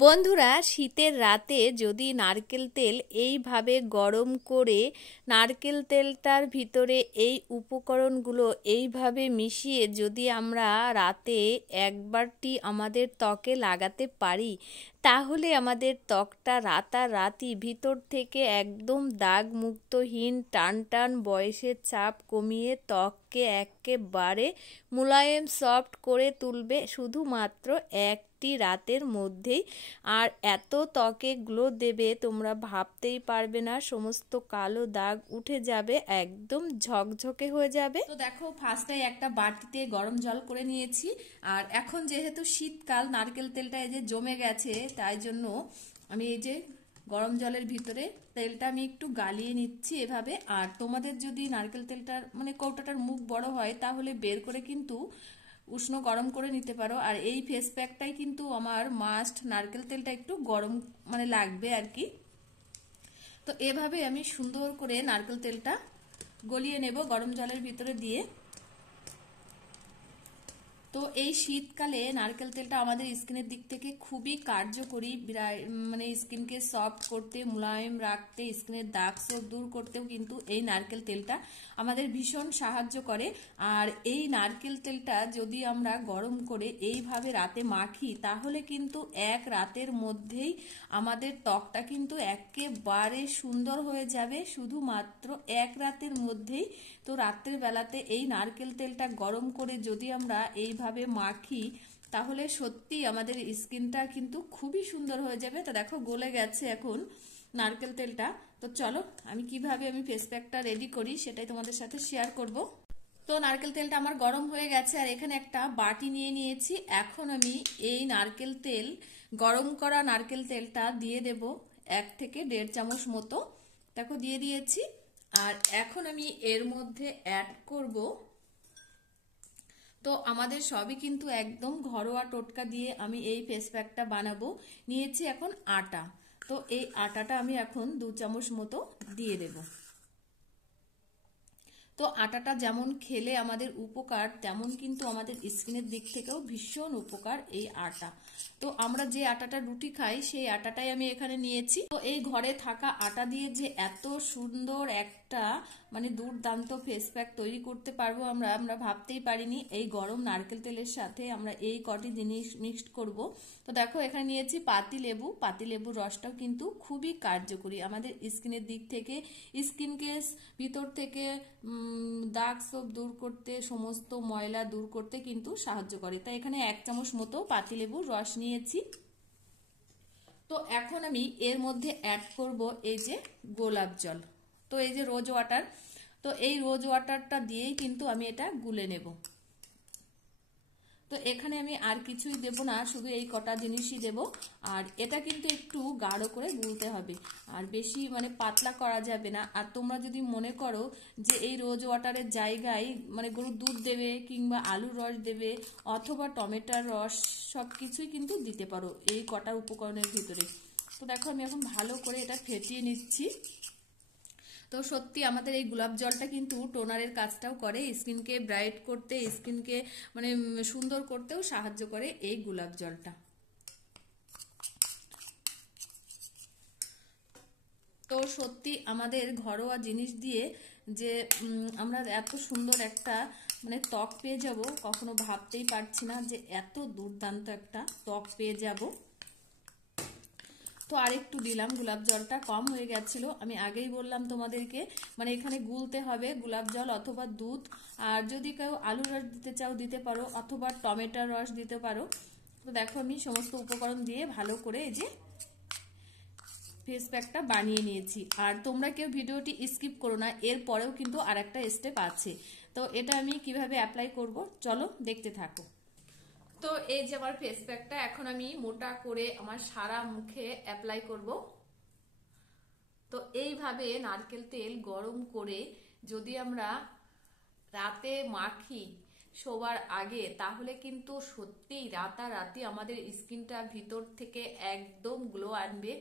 বন্ধুরা, শীতের রাতে যদি নারকেল তেল এইভাবে গরম করে নারকেল তেলটার ভিতরে এই উপকরণগুলো এইভাবে মিশিয়ে যদি আমরা রাতে একবারটি আমাদের ত্বকে লাগাতে পারি, তাহলে আমাদের ত্বকটা রাতারাতি ভিতর থেকে একদম দাগমুক্তহীন, টান টান বয়সের ছাপ কমিয়ে ত্বককে একেবারে মোলায়েম সফট করে তুলবে শুধুমাত্র একটি রাতের মধ্যেই। আর এত ত্বকে গ্লো দেবে তোমরা ভাবতেই পারবে না। সমস্ত কালো দাগ উঠে যাবে, একদম ঝকঝকে হয়ে যাবে। তো দেখো, ফার্স্টে একটা বাটিতে গরম জল করে নিয়েছি। আর এখন যেহেতু শীতকাল, নারকেল তেলটা এই যে জমে গেছে, তাই জন্য আমি এই যে গরম জলের ভিতরে তেলটা আমি একটু গালিয়ে নিচ্ছি এভাবে। আর তোমাদের যদি নারকেল তেলটার কৌটাটার মুখ বড় হয়, তাহলে বের করে কিন্তু উষ্ণ গরম করে নিতে পারো। আর এই ফেস প্যাকটাই কিন্তু আমার মাস্ট, নারকেল তেলটা একটু গরম লাগবে আর কি। তো এভাবে আমি সুন্দর করে নারকেল তেলটা গলিয়ে নেব গরম জলের ভিতরে দিয়ে। তো এই শীতকালে নারকেল তেলটা আমাদের স্কিনের দিক থেকে খুবই কার্যকরী। স্কিনকে সফট করতে, মোলায়েম রাখতে, স্কিনের দাগ ছোপ দূর করতেও কিন্তু এই নারকেল তেলটা আমাদের ভীষণ সাহায্য করে। আর এই নারকেল তেলটা যদি আমরা গরম করে এইভাবে রাতে মাখি, তাহলে কিন্তু এক রাতের মধ্যেই আমাদের ত্বকটা কিন্তু একেবারে সুন্দর হয়ে যাবে, শুধুমাত্র এক রাতের মধ্যেই। তো রাত্রের বেলাতে এই নারকেল তেলটা গরম করে যদি আমরা এইভাবে মাখি, তাহলে সত্যি আমাদের স্কিনটা কিন্তু খুবই সুন্দর হয়ে যাবে। তো দেখো, গলে গেছে এখন নারকেল তেলটা। তো চলো আমি কিভাবে ফেস প্যাকটা রেডি করি সেটাই তোমাদের সাথে শেয়ার করব। তো নারকেল তেলটা আমার গরম হয়ে গেছে, আর এখানে একটা বাটি নিয়ে নিয়েছি। এখন আমি এই নারকেল তেল, গরম করা নারকেল তেলটা দিয়ে দেব 1 থেকে 1.5 চামচ মতো। দেখো, দিয়ে দিয়েছি। আর এখন আমি এর মধ্যে অ্যাড করব, তো আমাদের সবই কিন্তু একদম ঘরোয়া টোটকা দিয়ে আমি এই ফেস প্যাকটা বানাবো। নিয়েছি এখন আটা। তো এই আটাটা আমি এখন 2 চামচ মতো দিয়ে দেব। তো আটাটা যেমন খেলে আমাদের উপকার, তেমন কিন্তু আমাদের স্কিনের দিক থেকেও ভীষণ উপকার এই আটা। তো আমরা যে আটাটা রুটি খাই, সেই আটাটাই আমি এখানে নিয়েছি। তো এই ঘরে থাকা আটা দিয়ে যে এত সুন্দর একটা দুর্দান্ত ফেস প্যাক তৈরি করতে পারবো আমরা ভাবতেই পারিনি। এই গরম নারকেল তেলের সাথে আমরা এই কটি জিনিস মিক্সড করব। তো দেখো, এখানে নিয়েছি পাতিলেবু। পাতিলেবুর রসটাও কিন্তু খুবই কার্যকরী আমাদের স্কিনের দিক থেকে। স্কিনকে ভিতর থেকে দাগ ছোপ দূর করতে, সমস্ত ময়লা দূর করতে কিন্তু সাহায্য করে। তাই এখানে 1 চামচ মতো পাতিলেবুর রস নিয়েছি। তো এখন আমি এর মধ্যে অ্যাড করব এই যে গোলাপ জল। তো এই যে রোজ ওয়াটার, তো এই রোজ ওয়াটারটা দিয়েই কিন্তু আমি এটা গুলে নেব। তো এখানে আমি আর কিছুই দেব না, শুধু এই কটা জিনিসই দেব। আর এটা কিন্তু একটু গাঢ় করে গুলতে হবে, আর বেশি পাতলা করা যাবে না। আর তোমরা যদি মনে করো যে এই রোজ ওয়াটারের জায়গায় গরুর দুধ দেবে, কিংবা আলুর রস দেবে, অথবা টমেটোর রস, সব কিছুই কিন্তু দিতে পারো এই কটা উপকরণের ভিতরে। তো দেখো, আমি এখন ভালো করে এটা ফেটিয়ে নিচ্ছি। তো সত্যি আমাদের এই গোলাপ জলটা কিন্তু টোনারের কাজটাও করে, স্কিনকে ব্রাইট করতে, স্কিনকে সুন্দর করতেও সাহায্য করে এই গোলাপ জলটা। তো সত্যি আমাদের ঘরোয়া জিনিস দিয়ে যে আমরা এত সুন্দর একটা ত্বক পেয়ে যাব, কখনো ভাবতেই পারছি না যে এত দুর্দান্ত একটা ত্বক পেয়ে যাব। তো আরেকটু দিলাম, গোলাপ জলটা কম হয়ে গেছিল। আমি আগেই বললাম তোমাদেরকে, এখানে গুলতে হবে গোলাপ জল অথবা দুধ। আর যদি কেউ আলুর রস দিতে চাও দিতে পারো, অথবা টমেটোর রস দিতে পারো। তো দেখো, আমি সমস্ত উপকরণ দিয়ে ভালো করে এই যে ফেস প্যাকটা বানিয়ে নিয়েছি। আর তোমরা কেউ ভিডিওটি স্কিপ করো না, এর পরেও কিন্তু আর একটা স্টেপ আছে। তো এটা আমি কিভাবে অ্যাপ্লাই করব, চলো দেখতে থাকো। তো এই যে আমার ফেস প্যাকটা এখন আমি মোটা করে আমার সারা মুখে অ্যাপ্লাই করব। তো এইভাবে নারকেল তেল গরম করে যদি আমরা রাতে মাখি শোবার আগে, তাহলে কিন্তু সত্যিই রাতারাতি আমাদের স্কিনটা ভিতর থেকে একদম গ্লো আনবে।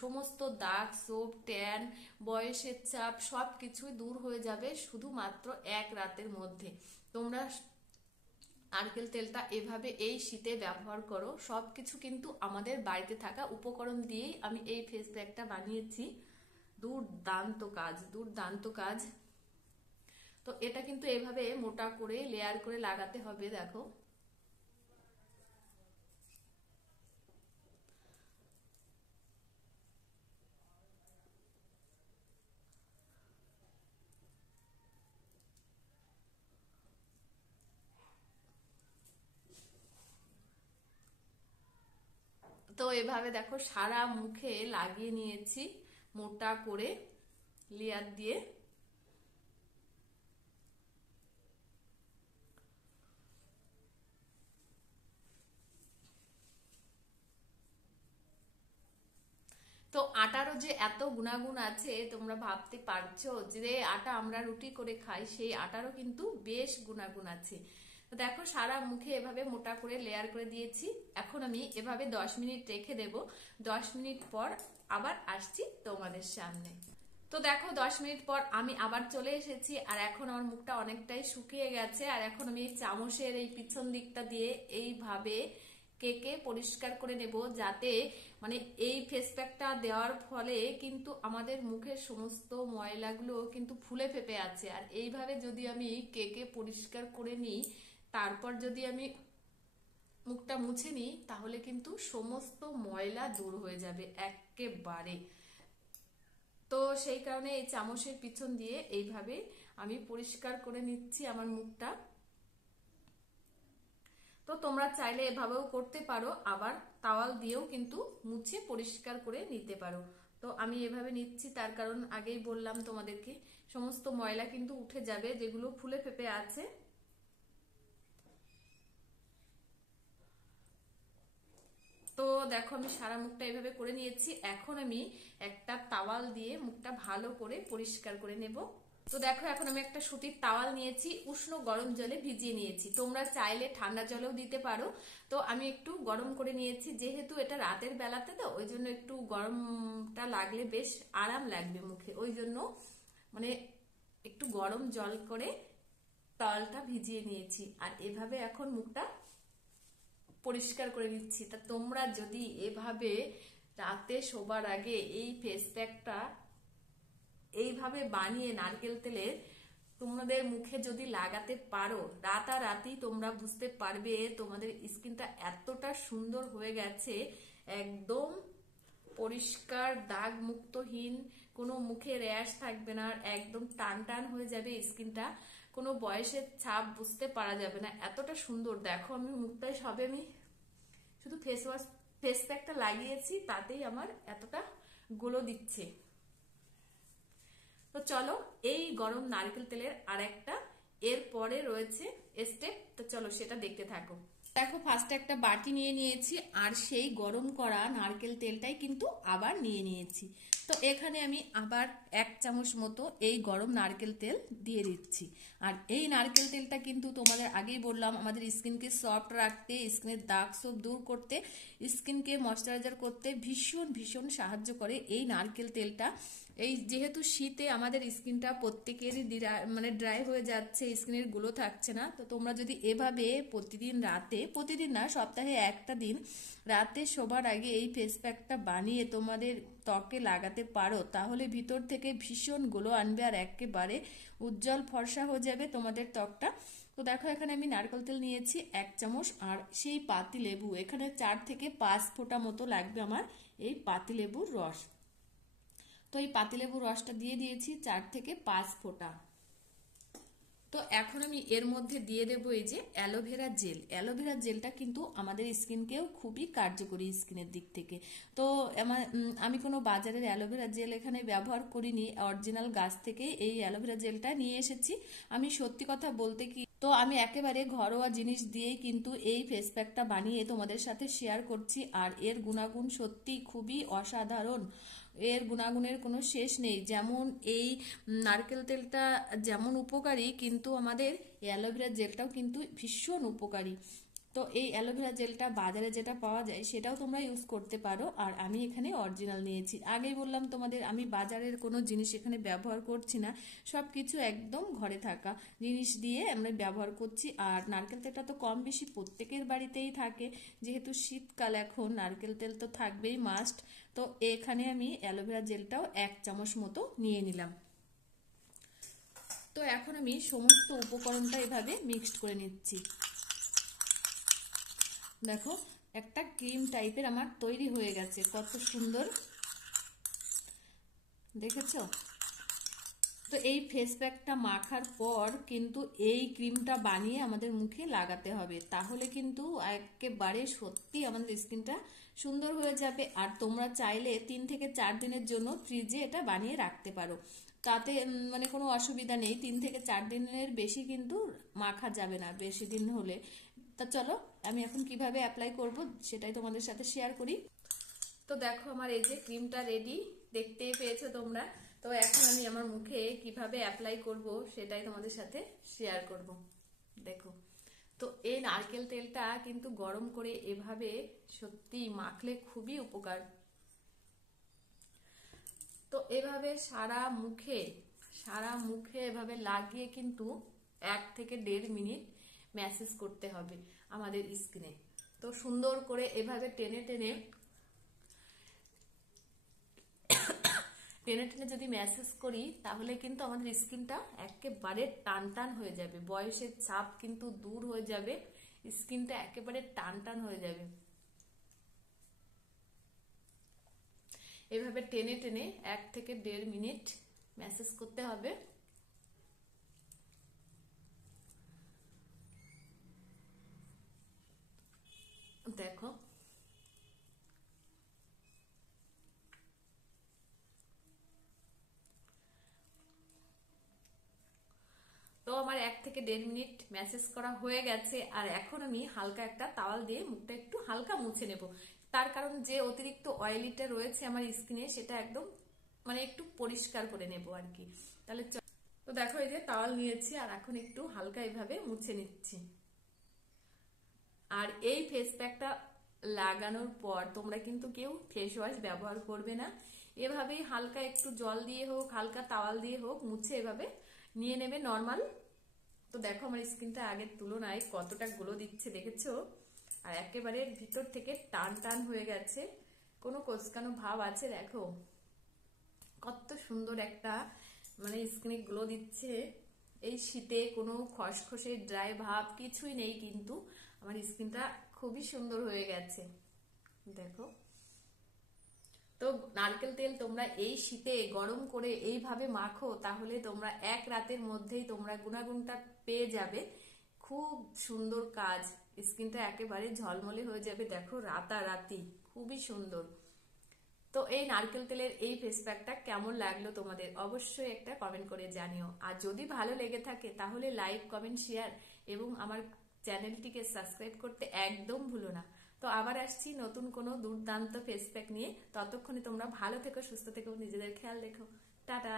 সমস্ত দাগ ছোপ, ট্যান, বয়সের চাপ সবকিছুই দূর হয়ে যাবে শুধুমাত্র এক রাতের মধ্যে। তোমরা নারকেল তেলটা এভাবে এই শীতে ব্যবহার করো। সব কিছু কিন্তু আমাদের বাড়িতে থাকা উপকরণ দিয়েই আমি এই ফেস প্যাকটা বানিয়েছি। দুর্দান্ত কাজ, দুর্দান্ত কাজ। তো এটা কিন্তু এভাবে মোটা করে লেয়ার করে লাগাতে হবে। দেখো তো এভাবে দেখো সারা মুখে লাগিয়ে নিয়েছি মোটা করে লেয়ার দিয়ে। তো আটারও যে এত গুণাগুণ আছে তোমরা ভাবতে পারছো, যে আটা আমরা রুটি করে খাই সেই আটারও কিন্তু বেশ গুণাগুণ আছে। তো দেখো সারা মুখে এভাবে মোটা করে লেয়ার করে দিয়েছি। এখন আমি এভাবে 10 মিনিট রেখে দেব। 10 মিনিট পর আবার আসছি তোমাদের সামনে। তো দেখো 10 মিনিট পর আমি আবার চলে এসেছি, আর এখন আমার মুখটা অনেকটাই শুকিয়ে গেছে। আর এখন আমি এই চামচের এই পিছন দিকটা দিয়ে এইভাবে কেকে পরিষ্কার করে নেব, যাতে মানে এই ফেস প্যাকটা দেওয়ার ফলে কিন্তু আমাদের মুখের সমস্ত ময়লাগুলো কিন্তু ফুলে ফেপে আছে। আর এইভাবে যদি আমি কেকে পরিষ্কার করে নিই, তারপর যদি আমি মুখটা মুছে নিই, তাহলে কিন্তু সমস্ত ময়লা দূর হয়ে যাবে একেবারে। তো সেই কারণে এই চামচের পিছন দিয়ে এইভাবে আমি পরিষ্কার করে নিচ্ছি আমার মুখটা। তো তোমরা চাইলে এভাবেও করতে পারো, আবার তাওয়াল দিয়েও কিন্তু মুছে পরিষ্কার করে নিতে পারো। তো আমি এভাবে নিচ্ছি, তার কারণ আগেই বললাম তোমাদেরকে সমস্ত ময়লা কিন্তু উঠে যাবে যেগুলো ফুলে ফেপে আছে। তো দেখো আমি সারা মুখটা এভাবে করে নিয়েছি। এখন আমি একটা তাওয়াল দিয়ে মুখটা ভালো করে পরিষ্কার করে নেব। তো দেখো এখন আমি একটা সুতির তাওয়াল নিয়েছি, উষ্ণ গরম জলে ভিজিয়ে নিয়েছি। তোমরা চাইলে ঠান্ডা জলেও দিতে পারো। তো আমি একটু গরম করে নিয়েছি, যেহেতু এটা রাতের বেলাতে, তো ওই জন্য একটু গরমটা লাগলে বেশ আরাম লাগবে মুখে, ওই জন্য মানে একটু গরম জল করে তাওয়ালটা ভিজিয়ে নিয়েছি। আর এভাবে এখন মুখটা পরিষ্কার করে নিচ্ছি। তা তোমরা যদি এভাবে রাতে শোবার আগে এই ফেস প্যাকটা এইভাবে বানিয়ে নারকেল তেলের তোমাদের মুখে যদি লাগাতে পারো, রাতারাতি তোমরা বুঝতে পারবে তোমাদের স্কিনটা এতটা সুন্দর হয়ে গেছে, একদম পরিষ্কার দাগ মুক্তহীন, কোনো মুখে র্যাশ থাকবে না, একদম টান টান হয়ে যাবে স্কিনটা, কোনো বয়সের ছাপ বুঝতে পারা যাবে না, এতটা সুন্দর। দেখো আমি মুখটায় সবে আমি শুধু ফেস প্যাকটা লাগিয়েছি, তাতেই আমার এতটা গ্লো দিচ্ছে। তো চলো এই গরম নারকেল তেলের আরেকটা এর পরে রয়েছে স্টেপ, তো চলো সেটা দেখতে থাকো। দেখো ফার্স্টে একটা বাটি নিয়ে নিয়েছি, আর সেই গরম করা নারকেল তেলটাই কিন্তু আবার নিয়ে নিয়েছি। তো এখানে আমি আবার 1 চামচ মতো এই গরম নারকেল তেল দিয়ে দিচ্ছি। আর এই নারকেল তেলটা কিন্তু তোমাদের আগেই বললাম আমাদের স্কিনকে সফট রাখতে, স্কিনের দাগ সব দূর করতে, স্কিনকে ময়শ্চারাইজার করতে ভীষণ ভীষণ সাহায্য করে এই নারকেল তেলটা। এই যেহেতু শীতে আমাদের স্কিনটা প্রত্যেকেরই মানে ড্রাই হয়ে যাচ্ছে, স্কিনের গ্লো থাকছে না। তো তোমরা যদি এভাবে প্রতিদিন রাতে, প্রতিদিন না সপ্তাহে একটা দিন রাতে শোবার আগে এই ফেস প্যাকটা বানিয়ে তোমাদের ত্বকে লাগাতে পারো, তাহলে ভিতর থেকে ভীষণ গ্লো আনবে, আর একেবারে উজ্জ্বল ফর্সা হয়ে যাবে তোমাদের ত্বকটা। তো দেখো এখানে আমি নারকেল তেল নিয়েছি 1 চামচ, আর সেই পাতি লেবু এখানে 4 থেকে 5 ফোঁটা মতো লাগবে আমার এই পাতি লেবুর রস। তো এই পাতিলেবুর রসটা দিয়ে দিয়েছি 4 থেকে 5 ফোঁটা। তো এখন আমি এর মধ্যে দিয়ে দেবো এই যে অ্যালোভেরা জেল। অ্যালোভেরা জেলটা কিন্তু আমাদের স্কিনকেও খুবই কার্যকরী স্কিনের দিক থেকে। তো আমি কোনো বাজারের অ্যালোভেরা জেল এখানে ব্যবহার করিনি, অরিজিনাল গাছ থেকে এই অ্যালোভেরা জেলটা নিয়ে এসেছি। আমি সত্যি কথা বলতে কি, তো আমি একেবারে ঘরোয়া জিনিস দিয়েই কিন্তু এই ফেস প্যাকটা বানিয়ে তোমাদের সাথে শেয়ার করছি। আর এর গুণাগুণ সত্যি খুবই অসাধারণ, এর গুণাগুণের কোনো শেষ নেই। যেমন এই নারকেল তেলটা যেমন উপকারী, কিন্তু আমাদের অ্যালোভেরা জেলটাও কিন্তু ভীষণ উপকারী। তো এই অ্যালোভেরা জেলটা বাজারে যেটা পাওয়া যায় সেটাও তোমরা ইউজ করতে পারো, আর আমি এখানে অরিজিনাল নিয়েছি। আগেই বললাম তোমাদের আমি বাজারের কোনো জিনিস এখানে ব্যবহার করছি না, সব কিছু একদম ঘরে থাকা জিনিস দিয়ে আমরা ব্যবহার করছি। আর নারকেল তেলটা তো কম বেশি প্রত্যেকের বাড়িতেই থাকে, যেহেতু শীতকাল এখন নারকেল তেল তো থাকবেই মাস্ট। তো এখানে আমি অ্যালোভেরা জেলটাও 1 চামচ মতো নিয়ে নিলাম। তো এখন আমি সমস্ত উপকরণটা এভাবে মিক্সড করে নিচ্ছি। দেখো একটা ক্রিম টাইপের আমার তৈরি হয়ে গেছে, কত সুন্দর দেখেছো? তো এই ফেস প্যাকটা মাখার পর কিন্তু এই ক্রিমটা বানিয়ে আমাদের মুখে লাগাতে হবে, তাহলে কিন্তু একেবারে সত্যি আমাদের স্কিনটা সুন্দর হয়ে যাবে। আর তোমরা চাইলে 3 থেকে 4 দিনের জন্য ফ্রিজে এটা বানিয়ে রাখতে পারো, তাতে মানে কোনো অসুবিধা নেই। 3 থেকে 4 দিনের বেশি কিন্তু মাখা যাবে না বেশি দিন হলে। তা চলো আমি এখন কিভাবে অ্যাপ্লাই করব সেটাই তোমাদের সাথে শেয়ার করি। তো দেখো আমার এই যে ক্রিমটা রেডি, দেখতেই পেয়েছো তোমরা। তো এখন আমি আমার মুখে কিভাবে অ্যাপ্লাই করব সেটাই তোমাদের সাথে শেয়ার করব। দেখো, তো এই নারকেল তেলটা কিন্তু গরম করে এভাবে সত্যি মাখলে খুবই উপকার। তো এভাবে সারা মুখে এভাবে লাগিয়ে কিন্তু 1 থেকে 1.5 মিনিট ম্যাসেজ করতে হবে আমাদের স্কিনে। তো সুন্দর করে এভাবে টেনে টেনে টেনে টেনে যদি ম্যাসেজ করি তাহলে কিন্তু আমাদের স্কিনটা একেবারে টান টান হয়ে যাবে, বয়সের ছাপ কিন্তু দূর হয়ে যাবে, স্কিনটা একেবারে টান টান হয়ে যাবে। এভাবে টেনে টেনে 1 থেকে 1.5 মিনিট ম্যাসেজ করতে হবে। দেখো তো আমার 1 থেকে 1.5 মিনিট ম্যাসেজ করা হয়ে গেছে। আর এখন আমি হালকা একটা তাওয়াল দিয়ে মুখটা একটু হালকা মুছে নেব, তার কারণ যে অতিরিক্ত অয়েলিটা রয়েছে আমার স্কিনে সেটা একদম মানে একটু পরিষ্কার করে নেব আর কি। তাহলে তো দেখো এই যে তাওয়াল নিয়েছি আর এখন একটু হালকা এভাবে মুছে নিচ্ছি। আর এই ফেস প্যাকটা লাগানোর পর তোমরা কিন্তু কেউ ফেস ওয়াশ ব্যবহার করবে না, এভাবেই হালকা একটু জল দিয়ে হোক হালকা তাওয়াল দিয়ে হোক মুছে এভাবে নিয়ে নেবে নর্মাল। তো দেখো আমার স্কিনটা আগের তুলনায় কতটা গ্লো দিচ্ছে দেখেছো? আর একেবারে ভিতর থেকে টান টান হয়ে গেছে, কোনো কোঁচকানো ভাব আছে দেখো, কত সুন্দর একটা মানে স্কিনে গ্লো দিচ্ছে। এই শীতে কোনো খসখসে ড্রাই ভাব কিছুই নেই, কিন্তু আমার স্কিনটা খুবই সুন্দর হয়ে গেছে দেখো। তো নারকেল তেল তোমরা এই শীতে গরম করে এইভাবে মাখো, তাহলে তোমরা 1 রাতের মধ্যেই তোমরা গুণাগুণটা পেয়ে যাবে। খুব সুন্দর কাজ, স্কিনটা একেবারে ঝলমলে হয়ে যাবে দেখো রাতারাতি, খুবই সুন্দর। তো এই নারকেল তেলের এই ফেস প্যাকটা কেমন লাগলো তোমাদের অবশ্যই একটা কমেন্ট করে জানিও। আর যদি ভালো লেগে থাকে তাহলে লাইক কমেন্ট শেয়ার এবং আমার চ্যানেলটিকে সাবস্ক্রাইব করতে একদম ভুলো না। তো আবার আসছি নতুন কোনো দুর্দান্ত ফেস প্যাক নিয়ে, ততক্ষণে তোমরা ভালো থেকো সুস্থ থেকো নিজেদের খেয়াল রেখো। টাটা।